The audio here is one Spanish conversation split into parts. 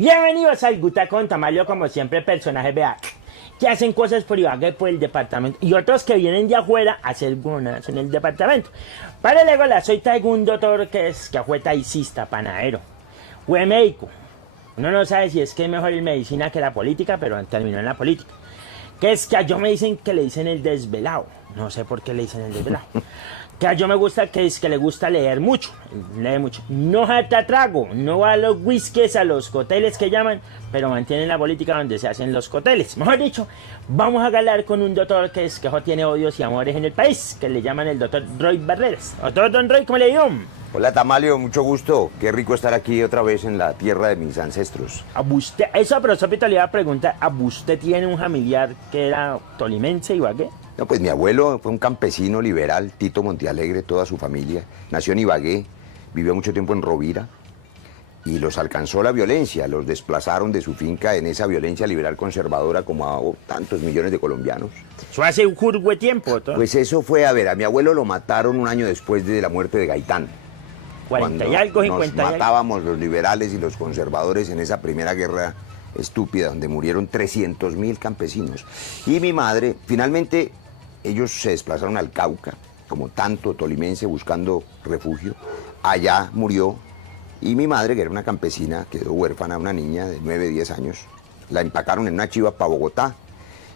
Bienvenidos al Gutacón Tamalio, como siempre, personajes, vea, que hacen cosas por Ibagué, por el departamento, y otros que vienen de afuera a hacer buenas en el departamento. Para el Legolas, soy un doctor que fue taxista, panadero, fue médico. Uno no sabe si es que es mejor en medicina que la política, pero terminó en la política. Que es que a yo me dicen que le dicen el desvelado. No sé por qué le dicen el desvelado. Que a yo me gusta que es que le gusta leer mucho. Lee mucho. No jata trago. No va a los whiskies, a los coteles que llaman, pero mantienen la política donde se hacen los coteles. Mejor dicho, vamos a hablar con un doctor que tiene odios y amores en el país, que le llaman el doctor Roy Barreras. Doctor Don Roy, ¿cómo le digo? Hola Tamalio, mucho gusto. Qué rico estar aquí otra vez en la tierra de mis ancestros. A usted, eso a propósito le iba a preguntar, ¿a usted tiene un familiar que era tolimense, Ibagué? No, pues mi abuelo fue un campesino liberal, Tito Montealegre, toda su familia. Nació en Ibagué, vivió mucho tiempo en Rovira y los alcanzó la violencia. Los desplazaron de su finca en esa violencia liberal conservadora como a tantos millones de colombianos. Eso hace un curvo de tiempo, doctor. Pues eso fue, a ver, a mi abuelo lo mataron un año después de la muerte de Gaitán. 40 y algo, 50 y algo. Nos matábamos los liberales y los conservadores en esa primera guerra estúpida donde murieron 300.000 campesinos. Y mi madre, finalmente, ellos se desplazaron al Cauca, como tanto tolimense buscando refugio. Allá murió y mi madre, que era una campesina, quedó huérfana, una niña de 9, 10 años. La empacaron en una chiva para Bogotá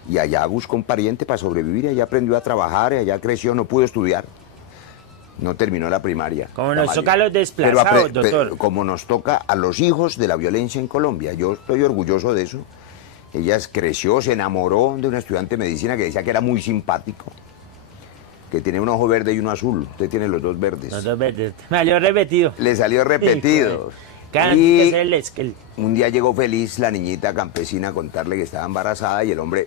y allá buscó un pariente para sobrevivir. Allá aprendió a trabajar, allá creció, no pudo estudiar. No terminó la primaria. Como nos toca a los desplazados, doctor. Pero como nos toca a los hijos de la violencia en Colombia. Yo estoy orgulloso de eso. Ella creció, se enamoró de una estudiante de medicina que decía que era muy simpático. Que tiene un ojo verde y uno azul. Usted tiene los dos verdes. Los dos verdes. Me salió repetido. Le salió repetido. Y un día llegó feliz la niñita campesina a contarle que estaba embarazada y el hombre,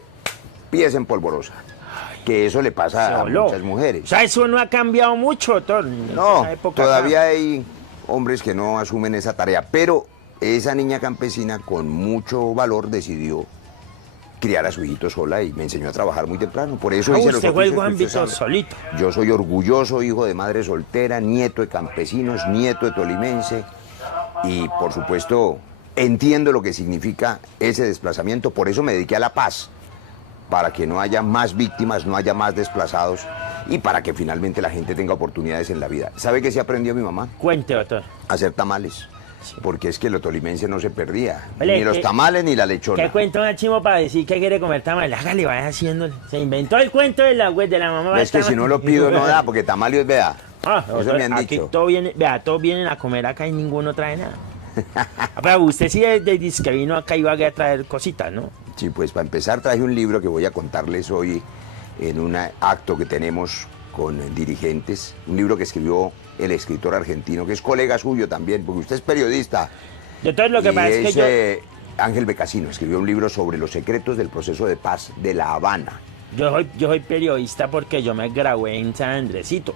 pies en polvorosa. Que eso le pasa a muchas mujeres. O sea, eso no ha cambiado mucho, doctor. No, todavía hay hombres que no asumen esa tarea, pero esa niña campesina con mucho valor decidió criar a su hijito sola y me enseñó a trabajar muy temprano. Por eso hice los oficios solito. Yo soy orgulloso hijo de madre soltera, nieto de campesinos, nieto de tolimense y por supuesto entiendo lo que significa ese desplazamiento, por eso me dediqué a la paz. Para que no haya más víctimas, no haya más desplazados y para que finalmente la gente tenga oportunidades en la vida. ¿Sabe qué se aprendió mi mamá? Cuente, doctor. A hacer tamales. Sí. Porque es que lo tolimense no se perdía. Vale, ni los tamales ni la lechona. ¿Qué cuento una chimo para decir que quiere comer tamales? Hágale, vaya haciéndole. Se inventó el cuento de la web de la mamá. Es que si no lo pido no da, porque tamales, vea. Eso me han dicho. Todo viene, vea, todos vienen a comer acá y ninguno trae nada. Pero usted sí dice que vino acá y iba a traer cositas, ¿no? Sí, pues para empezar traje un libro que voy a contarles hoy en un acto que tenemos con dirigentes. Un libro que escribió el escritor argentino, que es colega suyo también, porque usted es periodista. Entonces lo que pasa es que Ángel Becasino escribió un libro sobre los secretos del proceso de paz de La Habana. Yo soy periodista porque yo me gradué en San Andresito.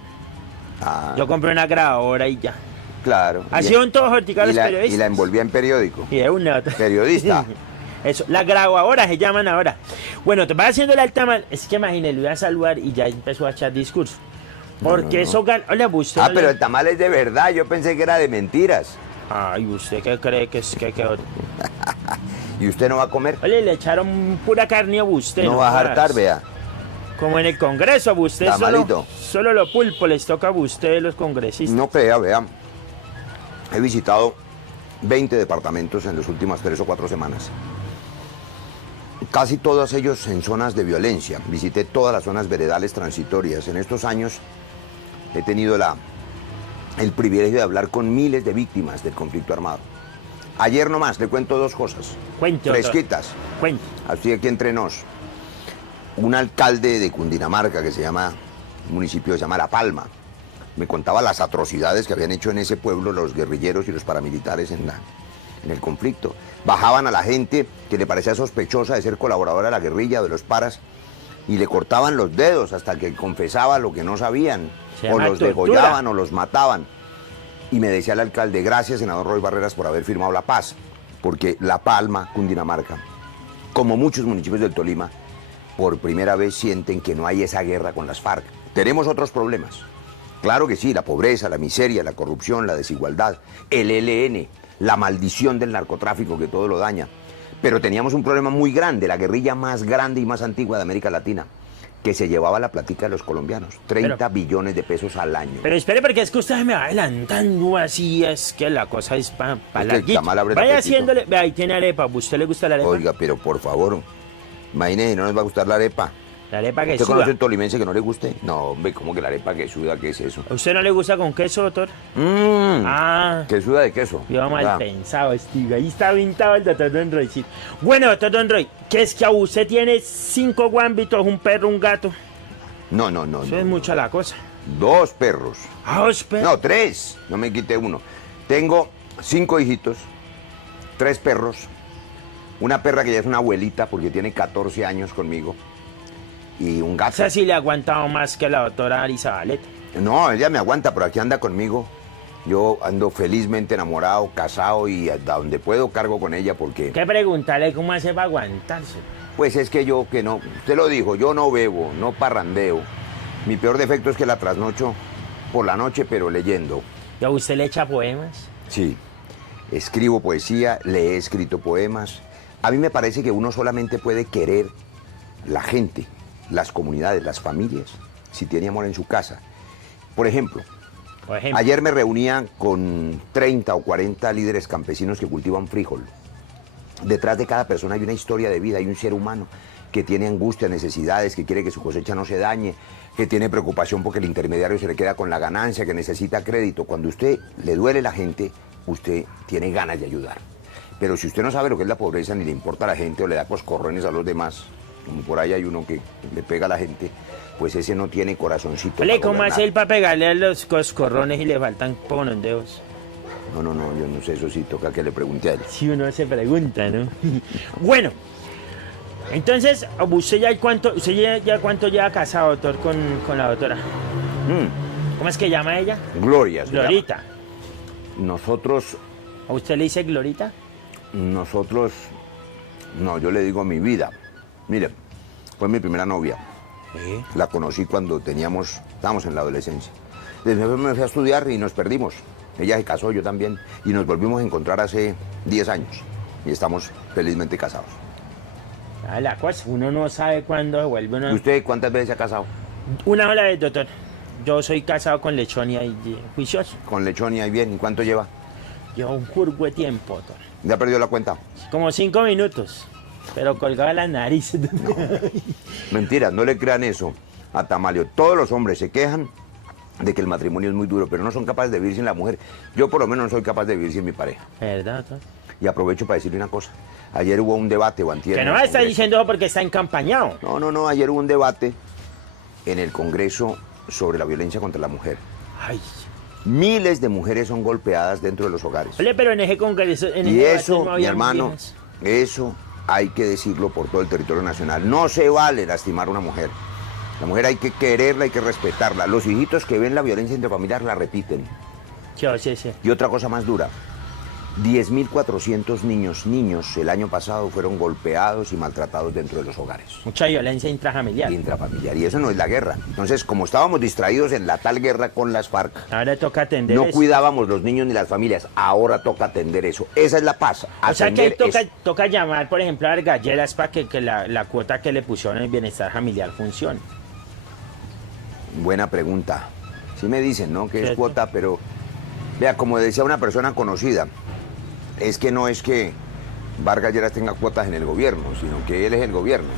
Yo compré una grabadora y ya. Claro. Así son todos horticales periodistas. Y la envolvía en periódico. Y es una periodista. Eso, la grabadora se llaman ahora. Bueno, te vas haciendo el altamal. Es que imagínate, lo iba a saludar y ya empezó a echar discurso. Porque no. Eso gana. Hola, usted. Pero el tamal es de verdad. Yo pensé que era de mentiras. Ay, ¿usted qué cree que es que ¿Y usted no va a comer? Oye, le echaron pura carne a usted. No va a hartar, vea. Como en el Congreso, a usted solo lo pulpo les toca a usted, los congresistas. No crea, vea. He visitado 20 departamentos en las últimas 3 o 4 semanas. Casi todos ellos en zonas de violencia. Visité todas las zonas veredales transitorias. En estos años he tenido el privilegio de hablar con miles de víctimas del conflicto armado. Ayer nomás le cuento 2 cosas. Cuente, fresquitas. Cuente. Así aquí entre nos. Un alcalde de Cundinamarca un municipio que se llama La Palma, me contaba las atrocidades que habían hecho en ese pueblo los guerrilleros y los paramilitares en el conflicto. Bajaban a la gente que le parecía sospechosa de ser colaboradora de la guerrilla, de los paras, y le cortaban los dedos hasta que confesaba lo que no sabían, o los degollaban o los mataban. Y me decía el alcalde, gracias, senador Roy Barreras, por haber firmado la paz, porque La Palma, Cundinamarca, como muchos municipios del Tolima, por primera vez sienten que no hay esa guerra con las FARC. Tenemos otros problemas. Claro que sí, la pobreza, la miseria, la corrupción, la desigualdad, el ELN, la maldición del narcotráfico que todo lo daña. Pero teníamos un problema muy grande, la guerrilla más grande y más antigua de América Latina, que se llevaba la platica de los colombianos, 30 billones de pesos al año. Pero espere, porque es que usted me va adelantando así, es que la cosa es para Es que el tamal abre el Vaya apetito. haciéndole, ve, ahí tiene arepa, ¿a usted le gusta la arepa? Oiga, pero por favor, imagínese, ¿no nos va a gustar la arepa? La arepa que ¿Usted suda. conoce un tolimense que no le guste? No, hombre, ¿cómo que la arepa que suda? ¿Qué es eso? ¿A usted no le gusta con queso, doctor? ¿Que suda de queso? Yo mal Ah, pensado, Steve. Ahí está pintado el doctor Don Roy. Sí. Bueno, doctor Don Roy, ¿qué es que a usted tiene 5 guambitos, un perro, un gato? No. Eso es mucha la cosa. 2 perros. Ah, dos perros. No, 3. No me quité uno. Tengo 5 hijitos, 3 perros, una perra que ya es una abuelita porque tiene 14 años conmigo y un gato. Esa sí le ha aguantado más que la doctora Arizabaleta. No, ella me aguanta, pero aquí anda conmigo. Yo ando felizmente enamorado, casado y a donde puedo cargo con ella porque... ¿Qué preguntarle cómo hace para aguantarse? Pues es que yo que no, usted lo dijo, yo no bebo, no parrandeo. Mi peor defecto es que la trasnocho por la noche, pero leyendo. ¿Y a usted le echa poemas? Sí, escribo poesía, le he escrito poemas. A mí me parece que uno solamente puede querer la gente, las comunidades, las familias, si tiene amor en su casa. Por ejemplo, ayer me reunía con 30 o 40 líderes campesinos que cultivan frijol. Detrás de cada persona hay una historia de vida, hay un ser humano que tiene angustia, necesidades, que quiere que su cosecha no se dañe, que tiene preocupación porque el intermediario se le queda con la ganancia, que necesita crédito. Cuando usted le duele la gente, usted tiene ganas de ayudar. Pero si usted no sabe lo que es la pobreza, ni le importa a la gente o le da coscorrones a los demás, como por ahí hay uno que le pega a la gente, pues ese no tiene corazoncito. Ole, para ¿cómo gobernar. hace él para pegarle a los coscorrones y le faltan ponos dedos? No, yo no sé, eso sí toca que le pregunte a él. Si uno se pregunta, ¿no? Bueno, entonces, ¿usted ya cuánto lleva casado, doctor, con la doctora? ¿Cómo es que llama ella? Gloria, se Glorita. llama. Nosotros, ¿A usted le dice Glorita? no, yo le digo mi vida. Mire, fue mi primera novia. La conocí cuando estábamos en la adolescencia. Después me fui a estudiar y nos perdimos. Ella se casó, yo también, y nos volvimos a encontrar hace 10 años. Y estamos felizmente casados. Ah, la cosa, uno no sabe cuándo se vuelve ¿Y uno. usted cuántas veces se ha casado? Una sola vez, doctor. Yo soy casado con Lechonia y juicioso. Con Lechón y ahí bien. ¿Y cuánto lleva? Llevo un curvo de tiempo, doctor. ¿Ya perdió la cuenta? Como 5 minutos. Pero colgaba la nariz. Mentira, no le crean eso a Tamalio. Todos los hombres se quejan de que el matrimonio es muy duro, pero no son capaces de vivir sin la mujer. Yo por lo menos no soy capaz de vivir sin mi pareja. ¿Verdad, doctor? Y aprovecho para decirle una cosa. Ayer hubo un debate, o antier, Que en no el me está Congreso. diciendo eso porque está encampañado. No, ayer hubo un debate en el Congreso sobre la violencia contra la mujer. Ay. Miles de mujeres son golpeadas dentro de los hogares. Ole, pero en ese congreso. En Y ese debate eso, no mi había hermano, viejas. eso hay que decirlo por todo el territorio nacional. No se vale lastimar a una mujer. La mujer hay que quererla, hay que respetarla. Los hijitos que ven la violencia intrafamiliar la repiten. Sí. Y otra cosa más dura. 10.400 niños el año pasado fueron golpeados y maltratados dentro de los hogares. Mucha violencia intrafamiliar. Intrafamiliar. Y eso no es la guerra. Entonces, como estábamos distraídos en la tal guerra con las FARC, Ahora toca atender no eso. cuidábamos los niños ni las familias. Ahora toca atender eso. Esa es la paz. O sea que ahí atender eso. toca llamar, por ejemplo, a Argalleras para que la cuota que le pusieron en el bienestar familiar funcione. Buena pregunta. Sí me dicen, ¿no? Que es Cierto. cuota, pero... Vea, como decía una persona conocida, es que no es que Vargas Lleras tenga cuotas en el gobierno, sino que él es el gobierno.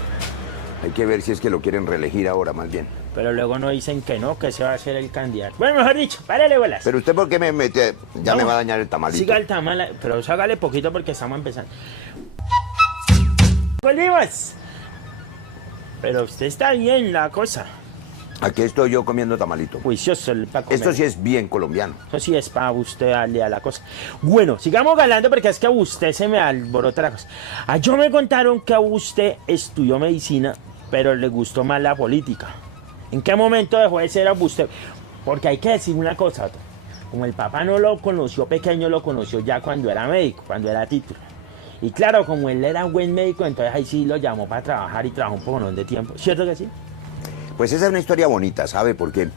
Hay que ver si es que lo quieren reelegir ahora, más bien. Pero luego no dicen que no, que se va a hacer el candidato. Bueno, mejor dicho, párale bolas. Pero usted, ¿por qué me mete? Ya No, me va a dañar el tamalito. Siga el tamal, pero hágale poquito porque estamos empezando. ¡Volvimos! Pero usted está bien la cosa. Aquí estoy yo comiendo tamalito. Juicioso para comer. Esto sí es bien colombiano. Eso sí es para usted darle a la cosa. Bueno, sigamos galando porque es que a usted se me alborota la cosa. Yo me contaron que a usted estudió medicina, pero le gustó más la política. ¿En qué momento dejó de ser a usted? Porque hay que decir una cosa, doctor. Como el papá no lo conoció pequeño, lo conoció ya cuando era médico, cuando era título. Y claro, como él era buen médico, entonces ahí sí lo llamó para trabajar y trabajó un poco de tiempo. ¿Cierto que sí? Pues esa es una historia bonita, ¿sabe? Porque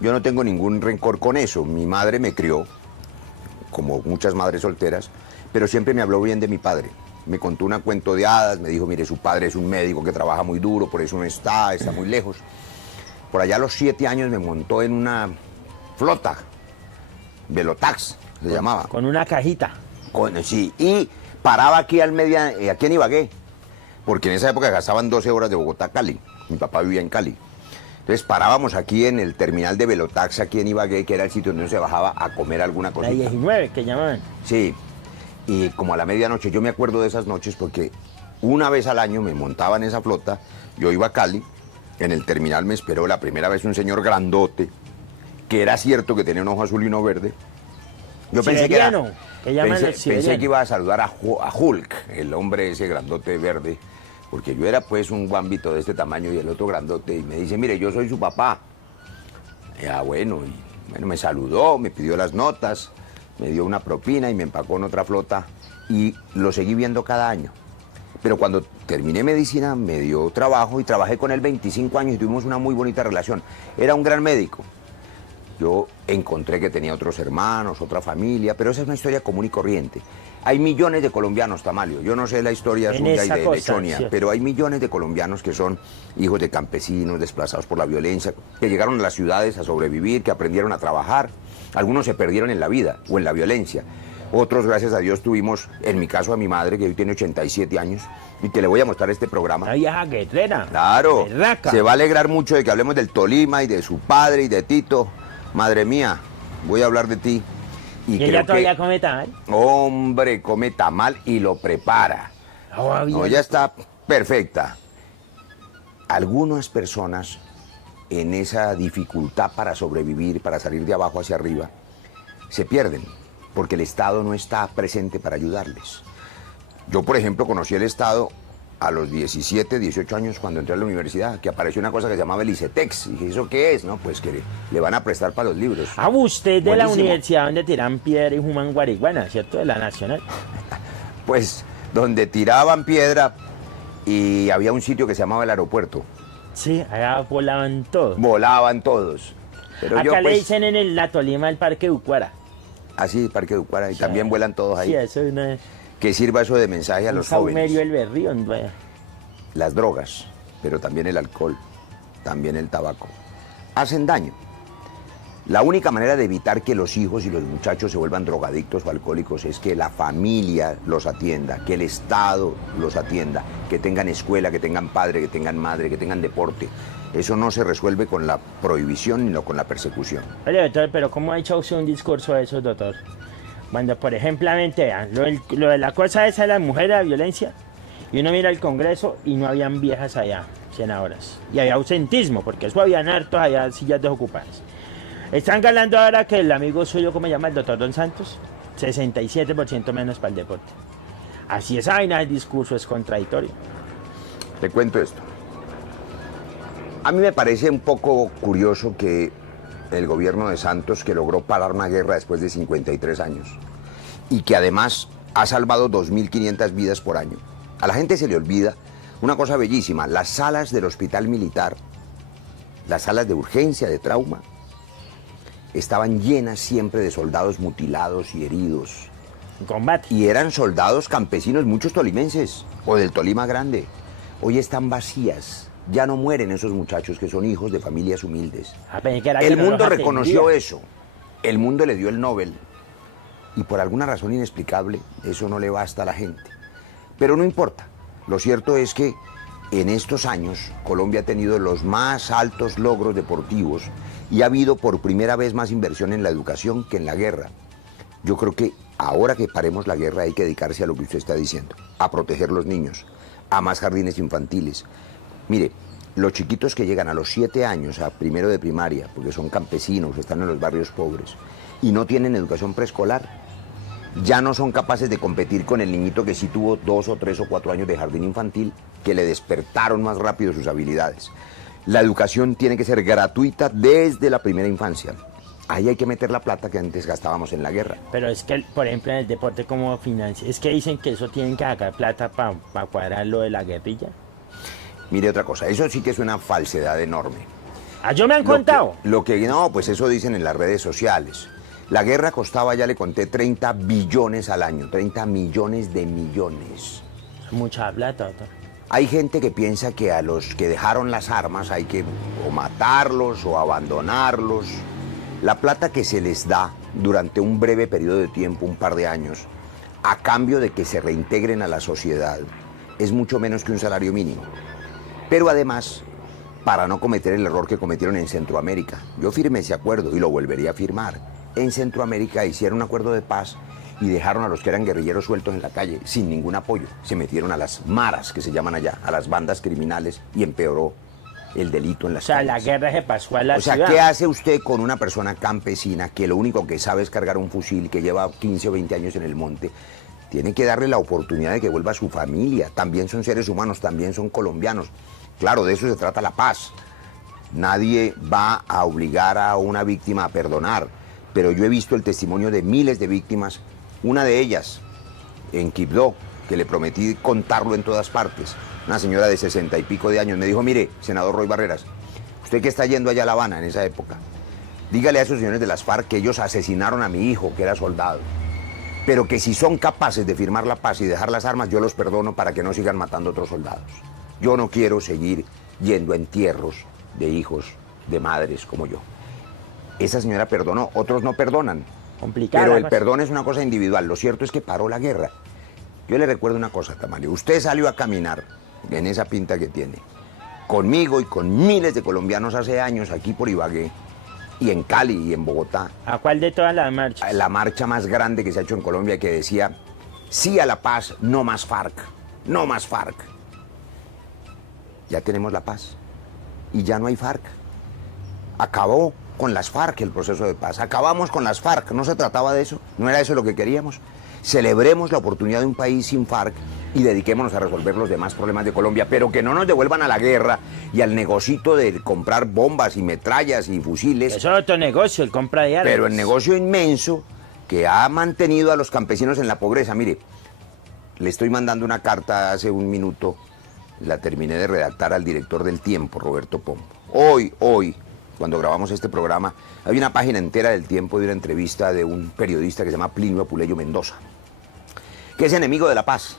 yo no tengo ningún rencor con eso. Mi madre me crió como muchas madres solteras, pero siempre me habló bien de mi padre. Me contó un cuento de hadas, me dijo, mire, su padre es un médico que trabaja muy duro, por eso no está muy lejos. Por allá a los 7 años me montó en una flota, Velotax se llamaba. Con una cajita. Sí, y paraba aquí aquí en Ibagué, porque en esa época gastaban 12 horas de Bogotá a Cali. Mi papá vivía en Cali. Entonces parábamos aquí en el terminal de Velotax, aquí en Ibagué, que era el sitio donde uno se bajaba a comer alguna La cosita. 19, que llamaban. Sí, y como a la medianoche, yo me acuerdo de esas noches porque una vez al año me montaba en esa flota, yo iba a Cali, en el terminal me esperó la primera vez un señor grandote, que era cierto que tenía un ojo azul y uno verde. Yo pensé que Siberiano, que llaman el pensé siberiano. que iba a saludar a Hulk, el hombre ese grandote verde, porque yo era pues un guambito de este tamaño y el otro grandote, y me dice, mire, yo soy su papá. Bueno, me saludó, me pidió las notas, me dio una propina y me empacó en otra flota, y lo seguí viendo cada año. Pero cuando terminé medicina me dio trabajo y trabajé con él 25 años y tuvimos una muy bonita relación. Era un gran médico. Yo encontré que tenía otros hermanos, otra familia, pero esa es una historia común y corriente. Hay millones de colombianos, Tamalio. Yo no sé la historia En suya y esa de cosa, Lechonia, sí. pero hay millones de colombianos que son hijos de campesinos, desplazados por la violencia, que llegaron a las ciudades a sobrevivir, que aprendieron a trabajar. Algunos se perdieron en la vida o en la violencia. Otros, gracias a Dios, tuvimos, en mi caso, a mi madre, que hoy tiene 87 años, y que le voy a mostrar este programa. Una vieja guerrera. Claro, berraca. se va a alegrar mucho de que hablemos del Tolima y de su padre y de Tito. Madre mía, voy a hablar de ti. Y creo ella que, todavía come tamal. hombre, come tamal y lo prepara. No, ya está perfecta. Algunas personas en esa dificultad para sobrevivir, para salir de abajo hacia arriba, se pierden porque el Estado no está presente para ayudarles. Yo, por ejemplo, conocí el Estado a los 17, 18 años cuando entré a la universidad, que apareció una cosa que se llamaba el ICETEX. Y dije, ¿eso qué es? No, pues que le van a prestar para los libros. Ah, usted de la Buenísimo. universidad donde tiran piedra y fuman guariguana, ¿cierto? De la Nacional. Pues donde tiraban piedra y había un sitio que se llamaba el aeropuerto. Sí, allá volaban todos. Volaban todos. Pero Acá yo, le pues, dicen en la Tolima el Parque Ucuara. así, Parque Ducuara, y también vuelan todos ahí. Sí, eso es una... Que sirva eso de mensaje a un los saumerio jóvenes. del berrío, vaya. Las drogas, pero también el alcohol, también el tabaco, hacen daño. La única manera de evitar que los hijos y los muchachos se vuelvan drogadictos o alcohólicos es que la familia los atienda, que el Estado los atienda, que tengan escuela, que tengan padre, que tengan madre, que tengan deporte. Eso no se resuelve con la prohibición ni con la persecución. Oye, doctor, pero ¿cómo ha hecho usted un discurso de eso, doctor? Cuando, por ejemplo, vean, lo de la cosa esa de la mujer, la violencia, y uno mira el Congreso y no habían viejas allá, senadoras. Y había ausentismo, porque eso habían hartos allá, sillas desocupadas. Están hablando ahora que el amigo suyo, ¿cómo se llama? El doctor Don Santos, 67% menos para el deporte. Así esa vaina del discurso es contradictorio. Te cuento esto. A mí me parece un poco curioso que el gobierno de Santos, que logró parar una guerra después de 53 años, y que además ha salvado 2.500 vidas por año, a la gente se le olvida una cosa bellísima: las salas del hospital militar, las salas de urgencia, de trauma, estaban llenas siempre de soldados mutilados y heridos. En combate. Y eran soldados campesinos, muchos tolimenses, o del Tolima Grande. Hoy están vacías. Ya no mueren esos muchachos que son hijos de familias humildes. Ah, pensé que era que El no mundo los reconoció atendía. eso. El mundo le dio el Nobel. Y por alguna razón inexplicable, eso no le basta a la gente. Pero no importa. Lo cierto es que en estos años Colombia ha tenido los más altos logros deportivos y ha habido por primera vez más inversión en la educación que en la guerra. Yo creo que ahora que paremos la guerra hay que dedicarse a lo que usted está diciendo, a proteger los niños, a más jardines infantiles. Mire, los chiquitos que llegan a los 7 años a primero de primaria, porque son campesinos, están en los barrios pobres, y no tienen educación preescolar, ya no son capaces de competir con el niñito que sí tuvo 2 o 3 o 4 años de jardín infantil, que le despertaron más rápido sus habilidades. La educación tiene que ser gratuita desde la primera infancia. Ahí hay que meter la plata que antes gastábamos en la guerra. Pero es que, por ejemplo, en el deporte, ¿cómo financia? Es que dicen que eso tienen que sacar plata para cuadrar lo de la guerrilla. Mire otra cosa, eso sí que es una falsedad enorme. Ah, yo me han contado. Lo que no, pues eso dicen en las redes sociales. La guerra costaba, ya le conté, 30 billones al año, 30 millones de millones. Mucha plata, doctor. Hay gente que piensa que a los que dejaron las armas hay que o matarlos o abandonarlos. La plata que se les da durante un breve periodo de tiempo, un par de años, a cambio de que se reintegren a la sociedad, es mucho menos que un salario mínimo. Pero además, para no cometer el error que cometieron en Centroamérica, yo firmé ese acuerdo y lo volvería a firmar. En Centroamérica hicieron un acuerdo de paz y dejaron a los que eran guerrilleros sueltos en la calle sin ningún apoyo. Se metieron a las maras, que se llaman allá, a las bandas criminales, y empeoró el delito en las calles. La guerra se pasó a la ciudad. O sea, ¿qué hace usted con una persona campesina que lo único que sabe es cargar un fusil, que lleva 15 o 20 años en el monte? Tiene que darle la oportunidad de que vuelva a su familia. También son seres humanos, también son colombianos. Claro, de eso se trata la paz. Nadie va a obligar a una víctima a perdonar, pero yo he visto el testimonio de miles de víctimas. Una de ellas, en Quibdó, que le prometí contarlo en todas partes, una señora de 60 y pico de años, me dijo, mire, senador Roy Barreras, usted que está yendo allá a La Habana en esa época, dígale a esos señores de las FARC que ellos asesinaron a mi hijo, que era soldado, pero que si son capaces de firmar la paz y dejar las armas, yo los perdono para que no sigan matando a otros soldados. Yo no quiero seguir yendo a entierros de hijos, de madres como yo. Esa señora perdonó, otros no perdonan. Complicada. Pero el perdón es una cosa individual. Lo cierto es que paró la guerra. Yo le recuerdo una cosa, Tamayo. Usted salió a caminar en esa pinta que tiene, conmigo y con miles de colombianos hace años aquí por Ibagué, y en Cali y en Bogotá. ¿A cuál de todas las marchas? La marcha más grande que se ha hecho en Colombia, que decía, sí a la paz, no más FARC, no más FARC. Ya tenemos la paz y ya no hay FARC. Acabó con las FARC el proceso de paz. Acabamos con las FARC. No se trataba de eso. No era eso lo que queríamos. Celebremos la oportunidad de un país sin FARC y dediquémonos a resolver los demás problemas de Colombia, pero que no nos devuelvan a la guerra y al negocito de comprar bombas y metrallas y fusiles. Eso es otro negocio, el compra de armas. Pero el negocio inmenso que ha mantenido a los campesinos en la pobreza. Mire, le estoy mandando una carta hace un minuto, la terminé de redactar al director del Tiempo, Roberto Pombo. Hoy, cuando grabamos este programa, hay una página entera del Tiempo de una entrevista de un periodista que se llama Plinio Apuleyo Mendoza, que es enemigo de la paz.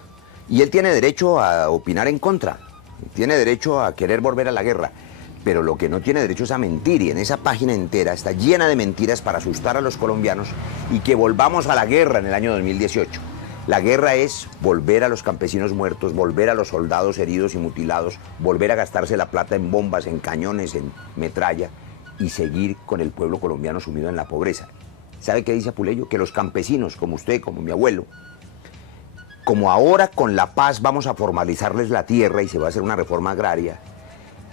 Y él tiene derecho a opinar en contra, tiene derecho a querer volver a la guerra, pero lo que no tiene derecho es a mentir, y en esa página entera está llena de mentiras para asustar a los colombianos y que volvamos a la guerra en el año 2018. La guerra es volver a los campesinos muertos, volver a los soldados heridos y mutilados, volver a gastarse la plata en bombas, en cañones, en metralla, y seguir con el pueblo colombiano sumido en la pobreza. ¿Sabe qué dice Apuleyo? Que los campesinos, como usted, como mi abuelo, como ahora con la paz vamos a formalizarles la tierra y se va a hacer una reforma agraria,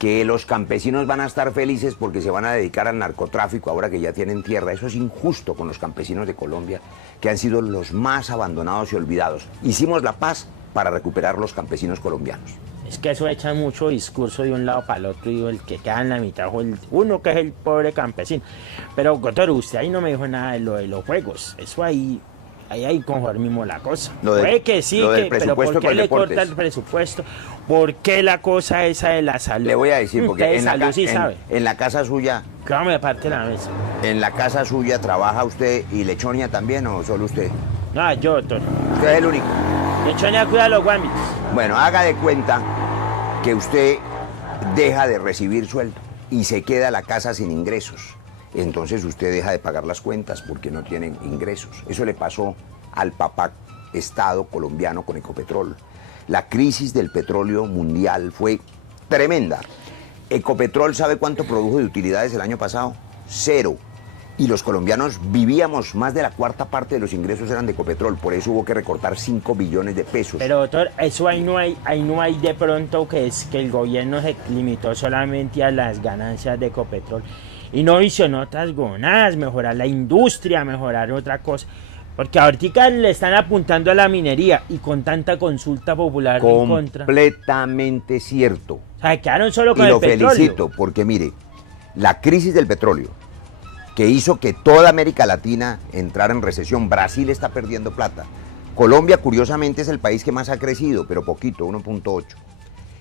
que los campesinos van a estar felices porque se van a dedicar al narcotráfico ahora que ya tienen tierra. Eso es injusto con los campesinos de Colombia, que han sido los más abandonados y olvidados. Hicimos la paz para recuperar los campesinos colombianos. Es que eso echa mucho discurso de un lado para el otro, y el que queda en la mitad, uno que es el pobre campesino. Pero, doctor, usted ahí no me dijo nada de lo de los juegos. Eso ahí conformimos la cosa. Puede que sí, pero ¿por qué le corta el presupuesto? ¿Por qué la cosa esa de la salud? Le voy a decir, porque en la casa suya... Claro, me parte la mesa. ¿En la casa suya trabaja usted y Lechonia también o solo usted? No, yo, doctor. Usted es el único. Lechonia cuida los guamitos. Bueno, haga de cuenta que usted deja de recibir sueldo y se queda la casa sin ingresos. Entonces usted deja de pagar las cuentas porque no tienen ingresos. Eso le pasó al papá Estado colombiano con Ecopetrol. La crisis del petróleo mundial fue tremenda. Ecopetrol, ¿sabe cuánto produjo de utilidades el año pasado? 0. Y los colombianos vivíamos, más de la cuarta parte de los ingresos eran de Ecopetrol, por eso hubo que recortar 5 billones de pesos. Pero doctor, eso ahí no hay de pronto que es que el gobierno se limitó solamente a las ganancias de Ecopetrol y no visionó otras gonadas, mejorar la industria, mejorar otra cosa. Porque ahorita le están apuntando a la minería y con tanta consulta popular en contra. Completamente cierto. O sea, quedaron solo con el petróleo. Y lo felicito porque mire, la crisis del petróleo que hizo que toda América Latina entrara en recesión, Brasil está perdiendo plata. Colombia, curiosamente, es el país que más ha crecido, pero poquito, 1.8.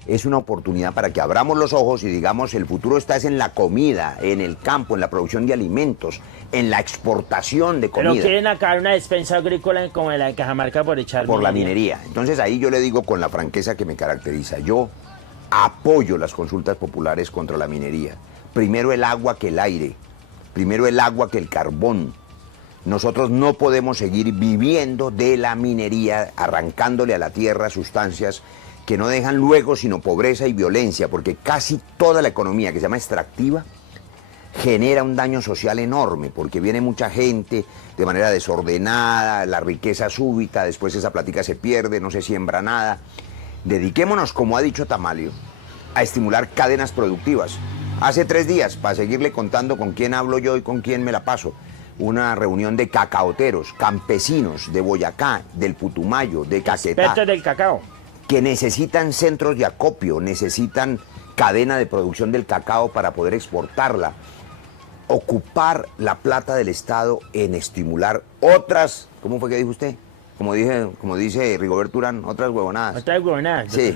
es una oportunidad para que abramos los ojos y digamos, el futuro está es en la comida, en el campo, en la producción de alimentos, en la exportación de Pero comida. quieren acabar una despensa agrícola como la de Cajamarca por echar Por la minería. Entonces ahí yo le digo con la franqueza que me caracteriza, yo apoyo las consultas populares contra la minería. Primero el agua que el aire, primero el agua que el carbón. Nosotros no podemos seguir viviendo de la minería, arrancándole a la tierra sustancias que no dejan luego sino pobreza y violencia, porque casi toda la economía que se llama extractiva genera un daño social enorme, porque viene mucha gente de manera desordenada, la riqueza súbita, después esa plática se pierde, no se siembra nada. Dediquémonos, como ha dicho Tamalio, a estimular cadenas productivas. Hace 3 días, para seguirle contando con quién hablo yo y con quién me la paso, una reunión de cacaoteros, campesinos de Boyacá, del Putumayo, de Caquetá, expertos del cacao. que necesitan centros de acopio, necesitan cadena de producción del cacao para poder exportarla. Ocupar la plata del Estado en estimular otras, ¿cómo fue que dijo usted? Como dice Rigoberto Urán, otras huevonadas. Otras huevonadas. Sí,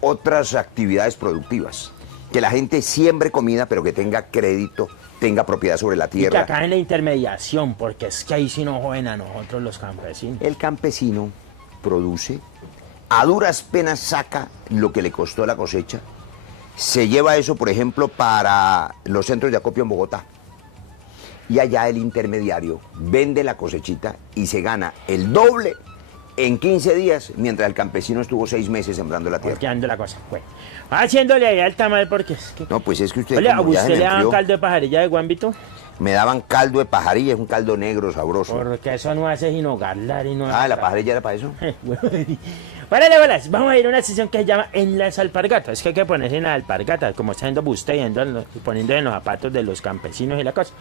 otras actividades productivas. Que la gente siembre comida, pero que tenga crédito, tenga propiedad sobre la Y que tierra. acaben la intermediación, porque es que ahí sí nos joden a nosotros los campesinos. El campesino produce, a duras penas saca lo que le costó la cosecha, se lleva eso, por ejemplo, para los centros de acopio en Bogotá. Y allá el intermediario vende la cosechita y se gana el doble en 15 días, mientras el campesino estuvo 6 meses sembrando la tierra. Porque la cosa. Bueno, haciéndole ahí al tamal porque es que... No, pues es que usted, Oye, ¿a como ya se usted me le dan enfrió, caldo de pajarilla de guambito? me daban caldo de pajarilla, es un caldo negro sabroso. Porque eso no hace sino garlar y no... Ah, ¿la pajarilla era para eso? Párale, bolas, vamos a ir a una sesión que se llama En las alpargatas. Es que hay que ponerse en las alpargatas, como está haciendo usted, y poniendo en los zapatos de los campesinos y la cosa.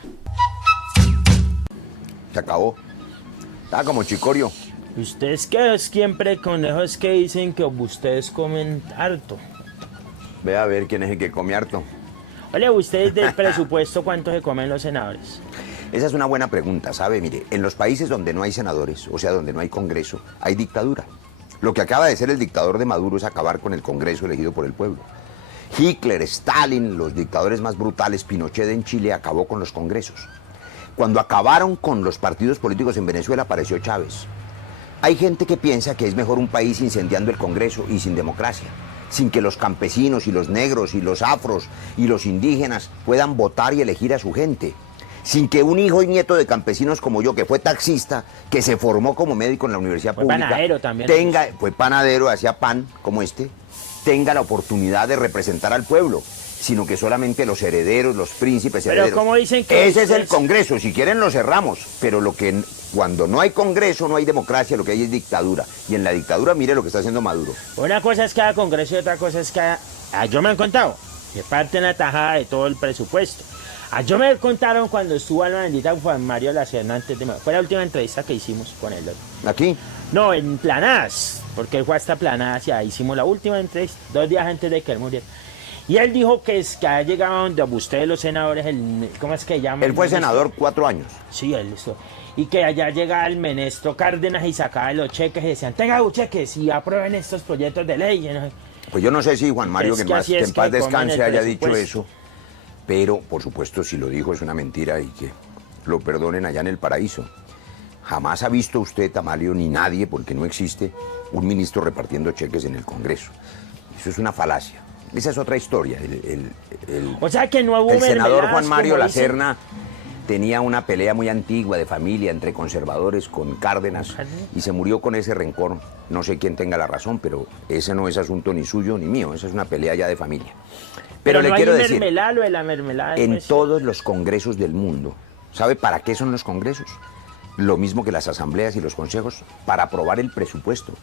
Se acabó. Estaba como chicorio. Ustedes que siempre conejos que dicen que ustedes comen harto. Ve a ver quién es el que come harto. Oye, ustedes del presupuesto, ¿cuánto se comen los senadores? Esa es una buena pregunta, ¿sabe? Mire, en los países donde no hay senadores, o sea, donde no hay Congreso, hay dictadura. Lo que acaba de ser el dictador de Maduro es acabar con el Congreso elegido por el pueblo. Hitler, Stalin, los dictadores más brutales, Pinochet en Chile, acabó con los congresos. Cuando acabaron con los partidos políticos en Venezuela, apareció Chávez. Hay gente que piensa que es mejor un país incendiando el Congreso y sin democracia, sin que los campesinos y los negros y los afros y los indígenas puedan votar y elegir a su gente, sin que un hijo y nieto de campesinos como yo, que fue taxista, que se formó como médico en la universidad Fue pública, panadero también. fue panadero, hacía pan como este, tenga la oportunidad de representar al pueblo, sino que solamente los herederos, los príncipes Pero herederos. ¿cómo dicen que ese es el ustedes- Congreso, si quieren lo cerramos, pero cuando no hay Congreso, no hay democracia, lo que hay es dictadura. Y en la dictadura, mire lo que está haciendo Maduro. Una cosa es cada congreso y otra cosa es cada... yo me han contado que parte la tajada de todo el presupuesto. Yo me contaron cuando estuvo a la bendita Juan Mario Lacerna antes de... Fue la última entrevista que hicimos con él. Aquí, No, en Planadas, porque él fue hasta Planadas y ahí hicimos la última entrevista, 2 días antes de que él muriera. Y él dijo que es que ha llegado donde ustedes los senadores, ¿cómo es que llama? él fue senador 4 años. Sí, él estuvo. Y que allá llegaba el ministro Cárdenas y sacaba los cheques y decían, tenga los cheques y aprueben estos proyectos de ley. Y no- Pues yo no sé si Juan Mario, Es que, que más, así que es en paz que comen descanse, el haya dicho presupuesto. eso, pero por supuesto si lo dijo es una mentira y que lo perdonen allá en el paraíso. Jamás ha visto usted, Tamalio, ni nadie, porque no existe, un ministro repartiendo cheques en el Congreso. Eso es una falacia. Esa es otra historia. O sea que no hubo El senador mermeladas, Juan Mario como dicen. Lacerna tenía una pelea muy antigua de familia entre conservadores con Cárdenas y se murió con ese rencor. No sé quién tenga la razón, pero ese no es asunto ni suyo ni mío, esa es una pelea ya de familia. Pero le no quiero hay decir, mermelada, lo de la mermelada. en pues, todos los congresos del mundo, ¿sabe para qué son los congresos? Lo mismo que las asambleas y los consejos, para aprobar el presupuesto.